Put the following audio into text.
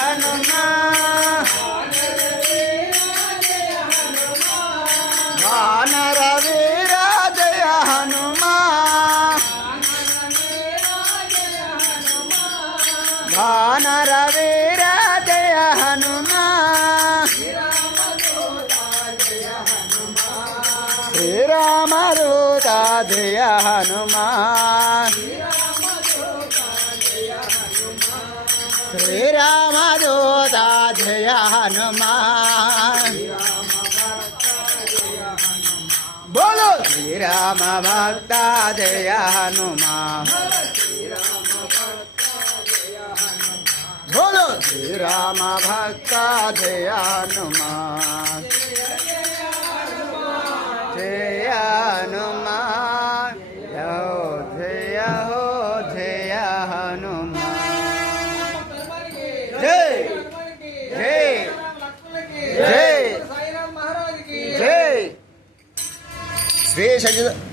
हनुमान वानर वीर जय हनुमान वानर वीर जय हनुमान श्री राम दूता जय हनुमान श्री राम दूता जय हनुमान बोलो श्री राम भक्ता जय हनुमान बोलो श्री राम भक्ता जय हनुमान जय हनुमान जय हो जय हनुमान जय जय जय जय श्री